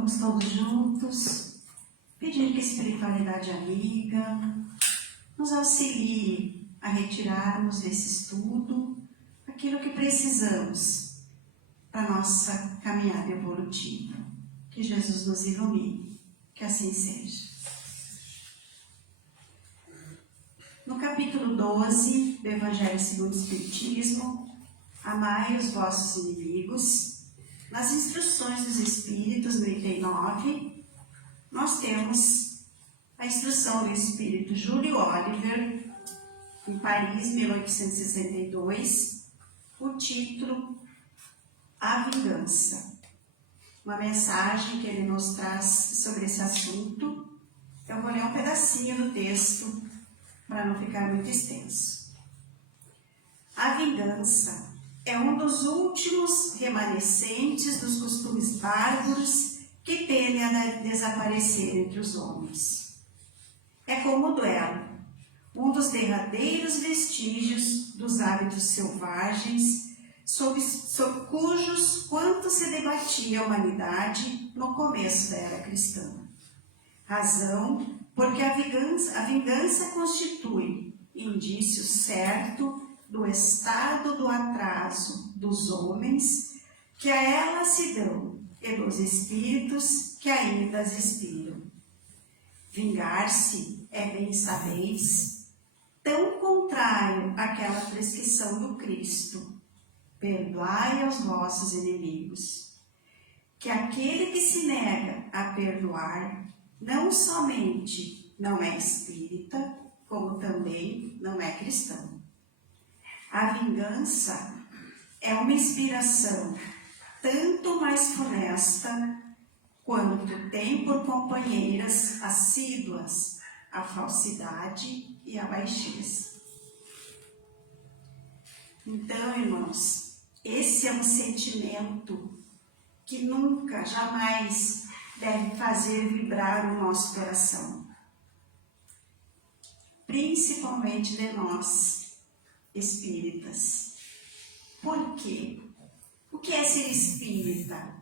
Vamos todos juntos, pedir que a espiritualidade amiga nos auxilie a retirarmos desse estudo aquilo que precisamos para a nossa caminhada evolutiva. Que Jesus nos ilumine, que assim seja. No capítulo 12 do Evangelho segundo o Espiritismo, amai os vossos inimigos, nas instruções dos Espíritos, no item 9, nós temos a instrução do Espírito Júlio Oliver, em Paris, 1862, o título A Vingança. Uma mensagem que ele nos traz sobre esse assunto. Eu vou ler um pedacinho do texto para não ficar muito extenso. A vingança é um dos últimos remanescentes dos costumes bárbaros que tendem a desaparecer entre os homens. É como o duelo, um dos derradeiros vestígios dos hábitos selvagens sobre cujos quanto se debatia a humanidade no começo da era cristã. Razão porque a vingança constitui indício certo do estado do atraso dos homens que a ela se dão e dos espíritos que ainda as inspiram. Vingar-se é, bem sabeis, tão contrário àquela prescrição do Cristo: perdoai aos vossos inimigos, que aquele que se nega a perdoar não somente não é espírita, como também não é cristão. A vingança é uma inspiração tanto mais funesta quanto tem por companheiras assíduas a falsidade e a baixeza. Então, irmãos, esse é um sentimento que nunca, jamais deve fazer vibrar o nosso coração, principalmente de nós, espíritas. Por quê? O que é ser espírita?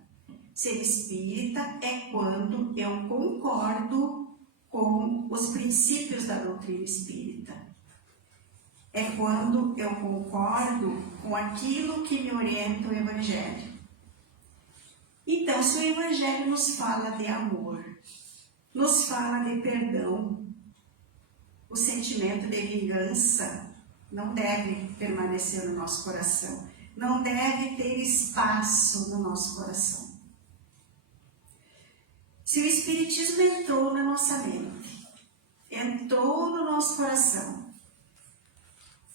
Ser espírita é quando eu concordo com os princípios da doutrina espírita. É quando eu concordo com aquilo que me orienta o Evangelho. Então, se o Evangelho nos fala de amor, nos fala de perdão, o sentimento de vingança não deve permanecer no nosso coração, não deve ter espaço no nosso coração. Se o Espiritismo entrou na nossa mente, entrou no nosso coração,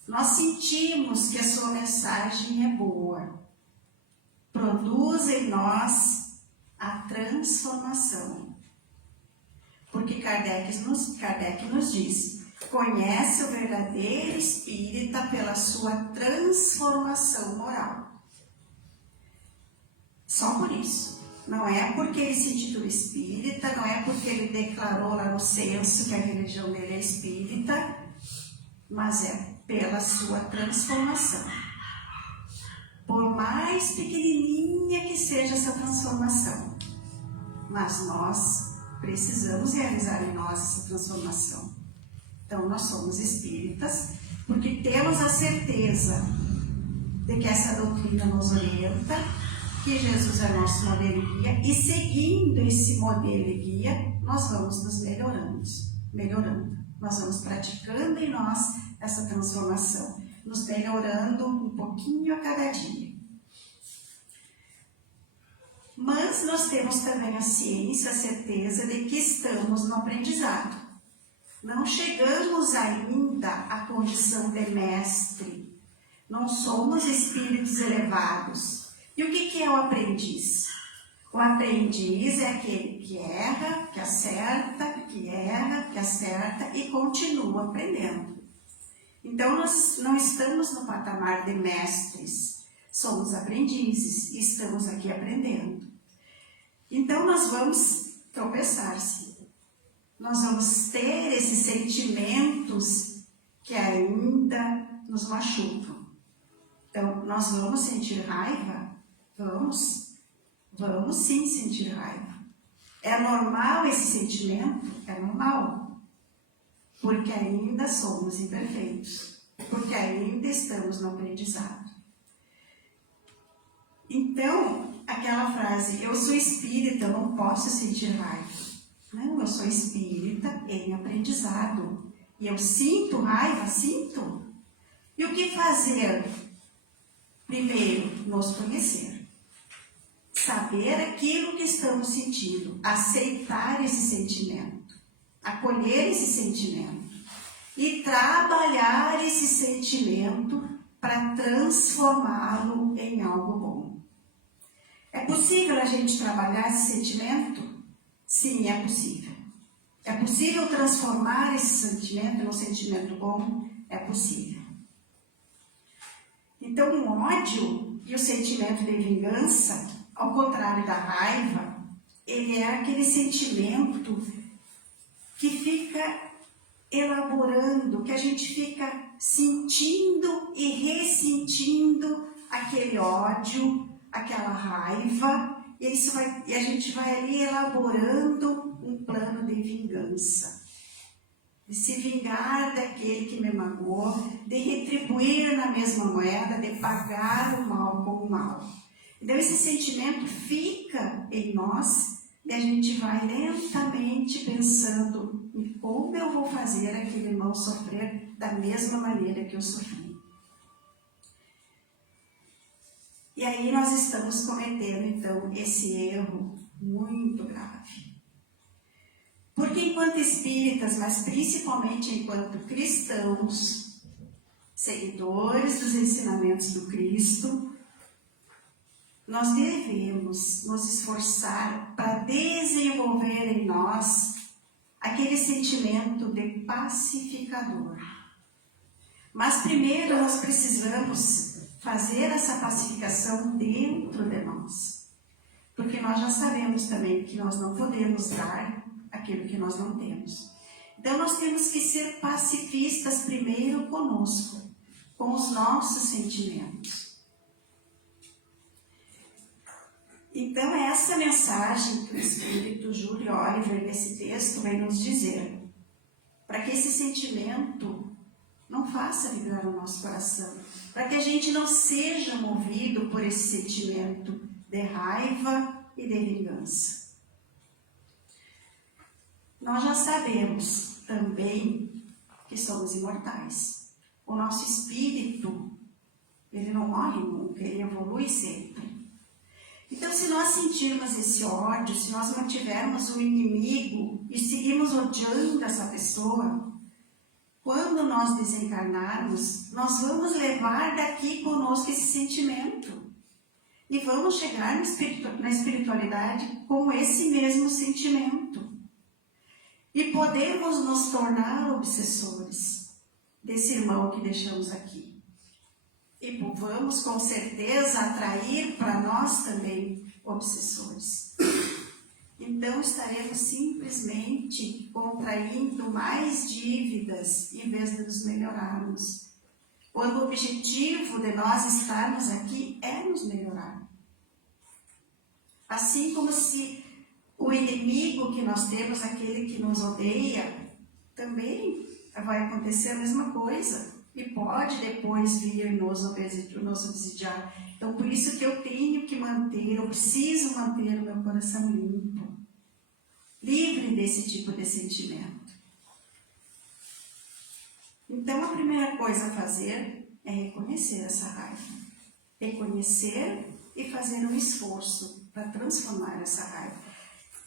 nós sentimos que a sua mensagem é boa, produz em nós a transformação. Porque Kardec nos diz: conhece o verdadeiro espírita pela sua transformação moral. Só por isso. Não é porque ele se intitula espírita, não é porque ele declarou lá no censo que a religião dele é espírita, mas é pela sua transformação. Por mais pequenininha que seja essa transformação, mas nós precisamos realizar em nós essa transformação. Então, nós somos espíritas porque temos a certeza de que essa doutrina nos orienta, que Jesus é nosso modelo e guia, e seguindo esse modelo e guia, nós vamos nos melhorando. Nós vamos praticando em nós essa transformação, nos melhorando um pouquinho a cada dia. Mas nós temos também a ciência, a certeza de que estamos no aprendizado. Não chegamos ainda à condição de mestre. Não somos espíritos elevados. E o que é o aprendiz? O aprendiz é aquele que erra, que acerta, que erra, que acerta e continua aprendendo. Então, nós não estamos no patamar de mestres. Somos aprendizes e estamos aqui aprendendo. Então, nós vamos tropeçar, sim. Nós vamos ter esses sentimentos que ainda nos machucam. Então, nós vamos sentir raiva? Vamos sim sentir raiva. É normal esse sentimento? É normal. Porque ainda somos imperfeitos. Porque ainda estamos no aprendizado. Então, aquela frase, eu sou espírita, eu não posso sentir raiva. Não, eu sou espírita em aprendizado. E eu sinto raiva? Sinto. E o que fazer? Primeiro, nos conhecer. Saber aquilo que estamos sentindo. Aceitar esse sentimento. Acolher esse sentimento. E trabalhar esse sentimento para transformá-lo em algo bom. É possível a gente trabalhar esse sentimento? Sim, é possível. É possível transformar esse sentimento num sentimento bom? É possível. Então, o ódio e o sentimento de vingança, ao contrário da raiva, ele é aquele sentimento que fica elaborando, que a gente fica sentindo e ressentindo aquele ódio, aquela raiva, e a gente vai ali elaborando um plano de vingança. De se vingar daquele que me magoou, de retribuir na mesma moeda, de pagar o mal com o mal. Então esse sentimento fica em nós e a gente vai lentamente pensando em como eu vou fazer aquele irmão sofrer da mesma maneira que eu sofri. E aí nós estamos cometendo então esse erro muito grave. Porque enquanto espíritas, mas principalmente enquanto cristãos, seguidores dos ensinamentos do Cristo, nós devemos nos esforçar para desenvolver em nós aquele sentimento de pacificador. Mas primeiro nós precisamos fazer essa pacificação dentro de nós. Porque nós já sabemos também que nós não podemos dar aquilo que nós não temos. Então nós temos que ser pacifistas primeiro conosco, com os nossos sentimentos. Então essa mensagem que o Espírito Júlio Oliver nesse texto vai nos dizer, para que esse sentimento não faça vibrar o nosso coração, para que a gente não seja movido por esse sentimento de raiva e de vingança. Nós já sabemos também que somos imortais. O nosso espírito, ele não morre nunca, ele evolui sempre. Então, se nós sentirmos esse ódio, se nós mantivermos um inimigo e seguirmos odiando essa pessoa, quando nós desencarnarmos, nós vamos levar daqui conosco esse sentimento. E vamos chegar na espiritualidade com esse mesmo sentimento. E podemos nos tornar obsessores desse irmão que deixamos aqui. E vamos com certeza atrair para nós também obsessores. Então estaremos simplesmente contraindo mais dívidas em vez de nos melhorarmos. Quando o objetivo de nós estarmos aqui é nos melhorar. Assim como se o inimigo que nós temos, aquele que nos odeia, também vai acontecer a mesma coisa. E pode depois vir nos obsidiar. Então, por isso que eu tenho que manter, eu preciso manter o meu coração limpo. Livre desse tipo de sentimento. Então, a primeira coisa a fazer é reconhecer essa raiva. Reconhecer e fazer um esforço para transformar essa raiva.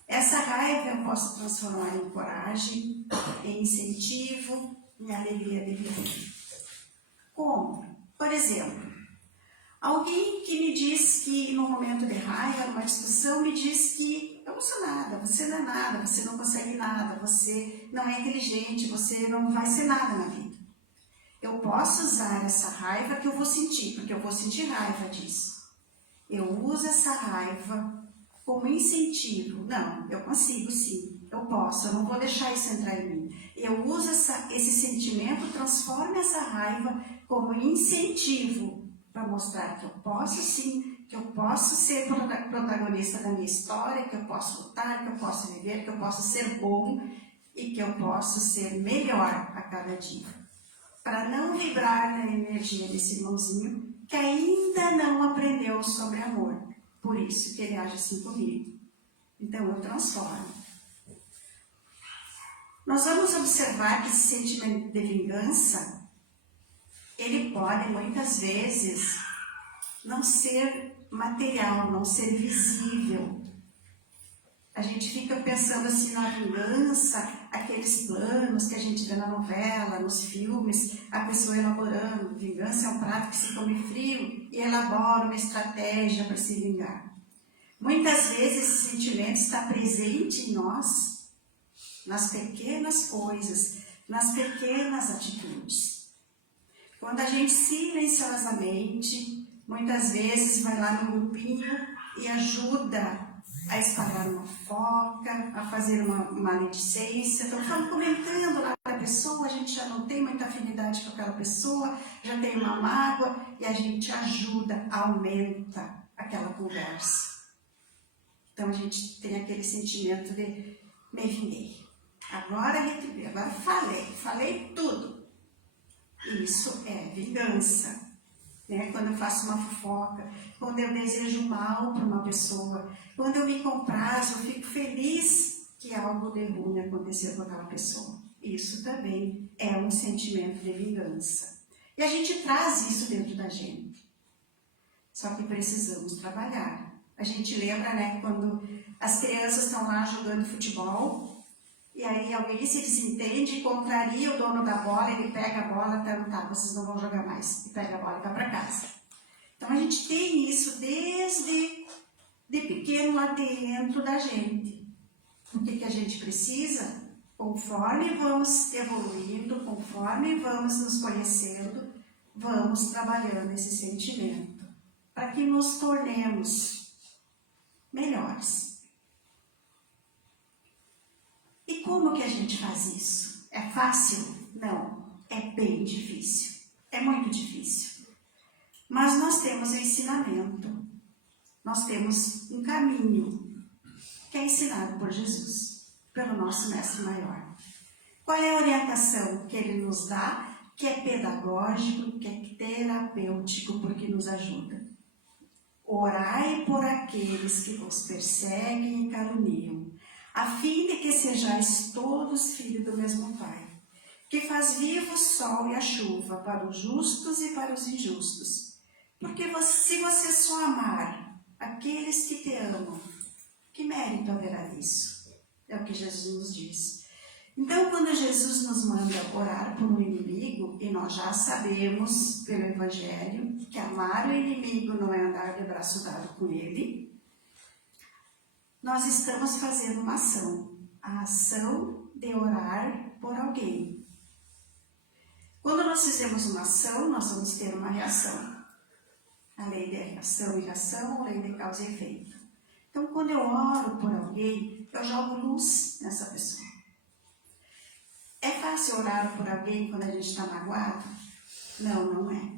Essa raiva eu posso transformar em coragem, em incentivo, em alegria de viver. Como? Por exemplo, alguém que me diz que no momento de raiva, numa discussão, me diz que eu não sou nada, você não é nada, você não consegue nada, você não é inteligente, você não vai ser nada na vida. Eu posso usar essa raiva que eu vou sentir, porque eu vou sentir raiva disso. Eu uso essa raiva como incentivo. Não, eu consigo sim, eu posso, eu não vou deixar isso entrar em mim. Eu uso esse sentimento, transformo essa raiva como incentivo para mostrar que eu posso sim, que eu posso ser protagonista da minha história, que eu posso lutar, que eu posso viver, que eu posso ser bom e que eu posso ser melhor a cada dia. Para não vibrar na energia desse irmãozinho que ainda não aprendeu sobre amor. Por isso que ele age assim comigo. Então eu transformo. Nós vamos observar que esse sentimento de vingança, ele pode muitas vezes não ser material, não ser visível. A gente fica pensando assim na vingança, aqueles planos que a gente vê na novela, nos filmes, a pessoa elaborando. Vingança é um prato que se come frio e elabora uma estratégia para se vingar. Muitas vezes esse sentimento está presente em nós, nas pequenas coisas, nas pequenas atitudes. Quando a gente silenciosamente, muitas vezes vai lá no grupinho e ajuda a espalhar uma fofoca, a fazer uma maledicência, estão comentando lá com a pessoa, a gente já não tem muita afinidade com aquela pessoa, já tem uma mágoa e a gente ajuda, aumenta aquela conversa. Então a gente tem aquele sentimento de me vinguei, agora retribuí, agora falei tudo. Isso é vingança. Quando eu faço uma fofoca, quando eu desejo mal para uma pessoa, quando eu me comprazo, eu fico feliz que algo de ruim aconteceu com aquela pessoa. Isso também é um sentimento de vingança. E a gente traz isso dentro da gente. Só que precisamos trabalhar. A gente lembra, quando as crianças estão lá jogando futebol, e aí alguém se desentende, contraria o dono da bola, ele pega a bola, tá, vocês não vão jogar mais, e pega a bola e vai para casa. Então a gente tem isso desde de pequeno lá dentro da gente. O que a gente precisa? Conforme vamos evoluindo, conforme vamos nos conhecendo, vamos trabalhando esse sentimento, para que nos tornemos melhores. E como que a gente faz isso? É fácil? Não, é bem difícil, é muito difícil. Mas nós temos um ensinamento, nós temos um caminho que é ensinado por Jesus, pelo nosso Mestre Maior. Qual é a orientação que ele nos dá, que é pedagógico, que é terapêutico, porque nos ajuda? Orai por aqueles que vos perseguem e caluniam, a fim de que sejais todos filhos do mesmo Pai, que faz vivo o sol e a chuva para os justos e para os injustos. Porque se você só amar aqueles que te amam, que mérito haverá nisso? É o que Jesus nos diz. Então, quando Jesus nos manda orar por um inimigo, e nós já sabemos pelo Evangelho que amar o inimigo não é andar de braço dado com ele, nós estamos fazendo uma ação, a ação de orar por alguém. Quando nós fizemos uma ação, nós vamos ter uma reação. A lei de ação e reação, a lei de causa e efeito. Então, quando eu oro por alguém, eu jogo luz nessa pessoa. É fácil orar por alguém quando a gente está magoado? Não, não é.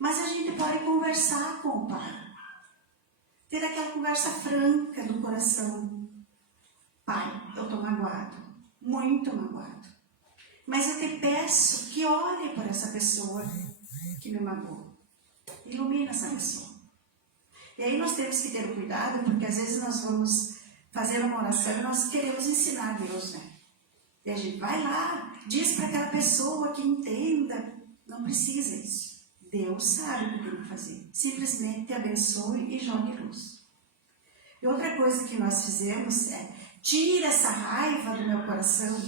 Mas a gente pode conversar com o Pai. Ter aquela conversa franca do coração. Pai, eu estou magoado, muito magoado. Mas eu te peço que olhe por essa pessoa que me magoou. Ilumina essa pessoa. E aí nós temos que ter cuidado, porque às vezes nós vamos fazer uma oração e nós queremos ensinar Deus, E a gente vai lá, diz para aquela pessoa que entenda. Não precisa isso. Deus sabe o que tem que fazer. Simplesmente abençoe e jogue luz. E outra coisa que nós fizemos é, tira essa raiva do meu coração.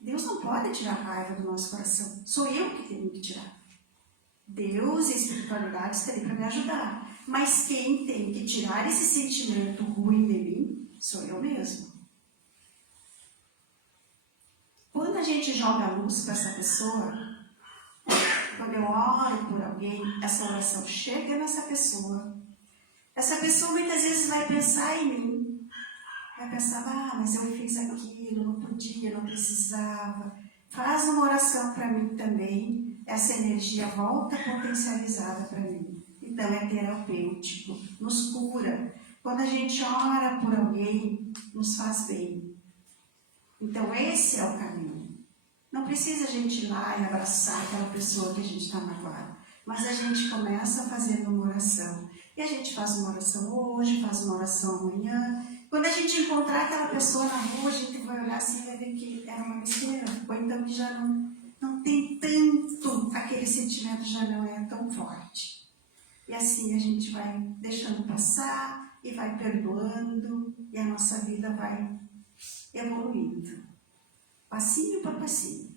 Deus não pode tirar a raiva do nosso coração. Sou eu que tenho que tirar. Deus e a espiritualidade estão ali para me ajudar. Mas quem tem que tirar esse sentimento ruim de mim, sou eu mesmo. Quando a gente joga a luz para essa pessoa, quando eu oro por alguém, essa oração chega nessa pessoa. Essa pessoa muitas vezes vai pensar em mim. Vai pensar, mas eu fiz aquilo, não podia, não precisava. Faz uma oração para mim também. Essa energia volta potencializada para mim. Então é terapêutico, nos cura. Quando a gente ora por alguém, nos faz bem. Então esse é o caminho. Não precisa a gente ir lá e abraçar aquela pessoa que a gente está magoado. Mas a gente começa fazendo uma oração. E a gente faz uma oração hoje, faz uma oração amanhã. Quando a gente encontrar aquela pessoa na rua, a gente vai olhar assim e vai ver que era uma besteira. Ou então que já não tem tanto, aquele sentimento já não é tão forte. E assim a gente vai deixando passar e vai perdoando e a nossa vida vai evoluindo. Passinho por passinho.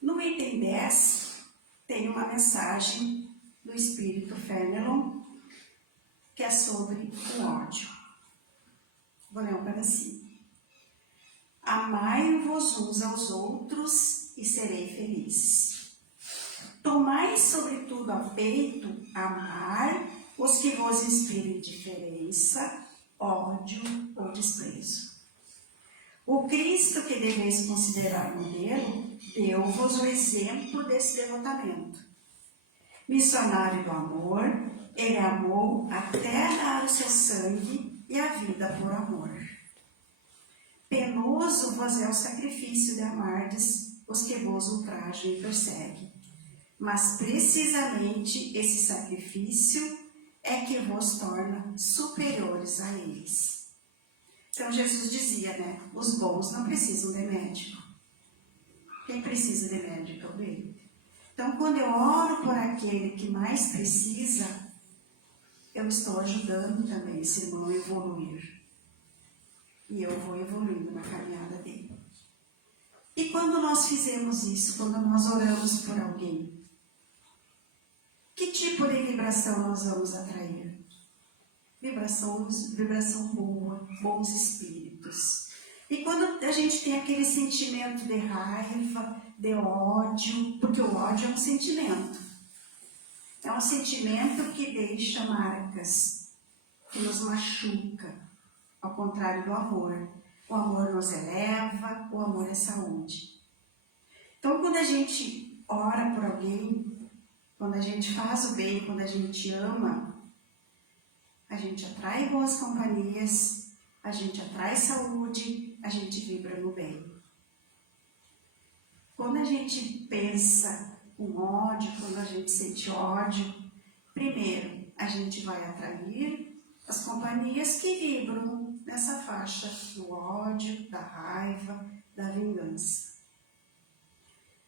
No item 10, tem uma mensagem do Espírito Fenelon, que é sobre o ódio. Vou ler um pedacinho. Amai-vos uns aos outros e serei felizes. Tomai sobretudo a peito amar os que vos inspirem indiferença, ódio ou desprezo. O Cristo que deveis considerar modelo, deu-vos o exemplo desse devotamento. Missionário do amor, ele amou até dar o seu sangue e a vida por amor. Penoso vos é o sacrifício de amardes os que vos ultrajam e perseguem. Mas precisamente esse sacrifício é que vos torna superiores a eles. Então Jesus dizia, né? Os bons não precisam de médico. Quem precisa de médico é o doente. Então, quando eu oro por aquele que mais precisa, eu estou ajudando também esse irmão a evoluir. E eu vou evoluindo na caminhada dele. E quando nós fizemos isso, quando nós oramos por alguém, que tipo de vibração nós vamos atrair? Vibração boa, bons espíritos. E quando a gente tem aquele sentimento de raiva, de ódio, porque o ódio é um sentimento. É um sentimento que deixa marcas, que nos machuca, ao contrário do amor. O amor nos eleva, o amor é saúde. Então, quando a gente ora por alguém, quando a gente faz o bem, quando a gente ama, a gente atrai boas companhias, a gente atrai saúde, a gente vibra no bem. Quando a gente pensa com ódio, quando a gente sente ódio, primeiro, a gente vai atrair as companhias que vibram nessa faixa do ódio, da raiva, da vingança.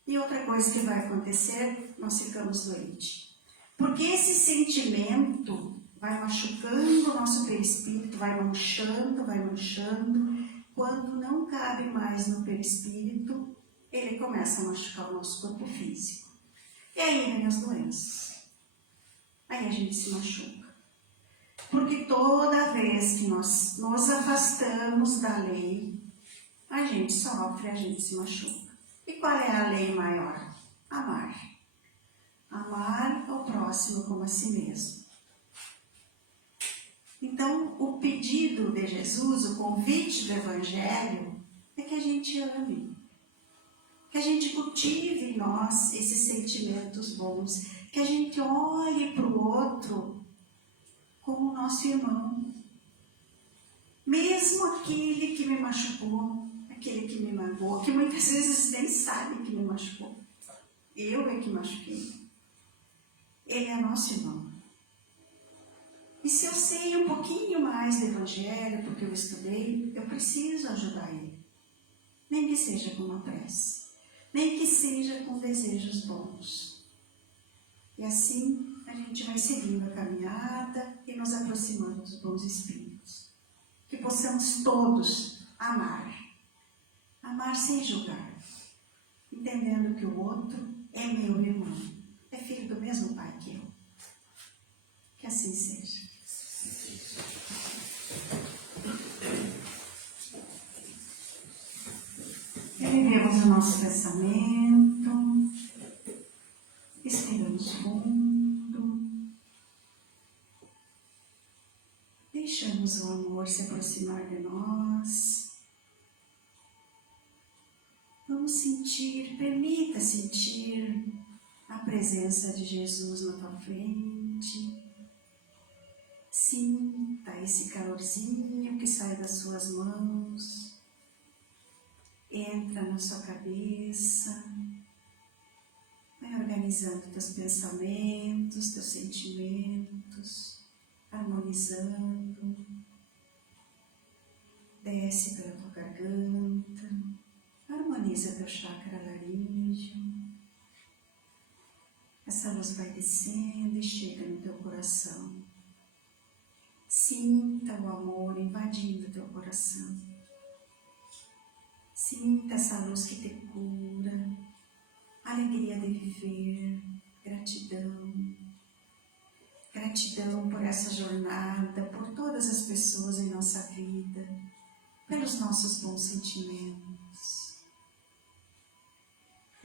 E outra coisa que vai acontecer, nós ficamos doentes. Porque esse sentimento vai machucando o nosso perispírito, vai manchando. Quando não cabe mais no perispírito, ele começa a machucar o nosso corpo físico. E aí vem as doenças. Aí a gente se machuca. Porque toda vez que nós nos afastamos da lei, a gente sofre, a gente se machuca. E qual é a lei maior? Amar. Amar ao próximo como a si mesmo. Então, o pedido de Jesus, o convite do Evangelho, é que a gente ame. Que a gente cultive em nós esses sentimentos bons. Que a gente olhe para o outro como nosso irmão. Mesmo aquele que me machucou, aquele que me magoou, que muitas vezes nem sabe que me machucou. Eu é que machuquei. Ele é nosso irmão. E se eu sei um pouquinho mais do Evangelho, porque eu estudei, eu preciso ajudar ele. Nem que seja com uma prece. Nem que seja com desejos bons. E assim a gente vai seguindo a caminhada e nos aproximando dos bons espíritos. Que possamos todos amar. Amar sem julgar. Entendendo que o outro é meu irmão. É filho do mesmo pai que eu. Que assim seja. Elevemos o nosso pensamento. Respiramos fundo. Deixamos o amor se aproximar de nós. Vamos sentir, permita sentir a presença de Jesus na tua frente. Sinta esse calorzinho que sai das suas mãos, entra na sua cabeça, vai organizando teus pensamentos, teus sentimentos, harmonizando, desce pela tua garganta, harmoniza teu chakra laríngeo. Essa luz vai descendo e chega no teu coração. Sinta o amor invadindo teu coração. Sinta essa luz que te cura, alegria de viver, gratidão. Gratidão por essa jornada, por todas as pessoas em nossa vida, pelos nossos bons sentimentos.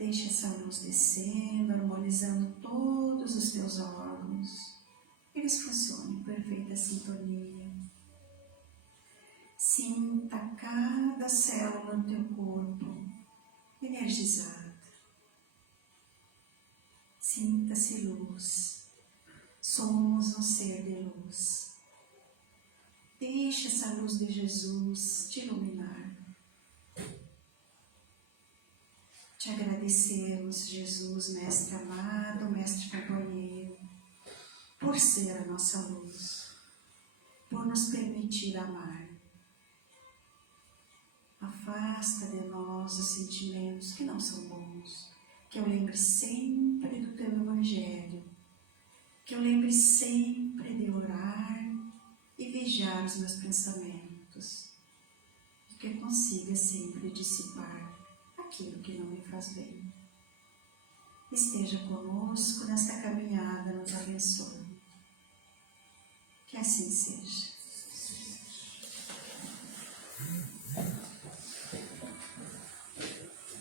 Deixa essa luz descendo, harmonizando todos os teus órgãos. Eles funcionam em perfeita sintonia. Sinta cada célula do teu corpo energizada. Sinta-se luz. Somos um ser de luz. Deixa essa luz de Jesus te iluminar. Te agradecemos, Jesus, Mestre amado, Mestre companheiro, por ser a nossa luz, por nos permitir amar. Afasta de nós os sentimentos que não são bons, que eu lembre sempre do teu Evangelho, que eu lembre sempre de orar e vigiar os meus pensamentos, e que eu consiga sempre dissipar aquilo que não me faz bem. Esteja conosco nesta caminhada, nos abençoe. Que assim seja.